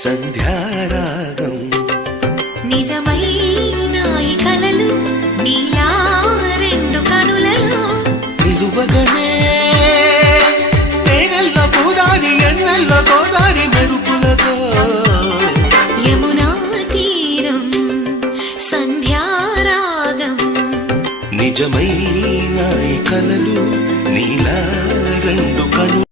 సంధ్యారాగం నిజమైన ఈ కలలు నీలా రెండు కనులలో నిలువగనే తేనెల్లో గోదారి ఎన్నెల్లో గోదారి మెరుపులతో యమునా తీరం సంధ్యారాగం నిజమైన ఈ కలలు నీలా రెండు కను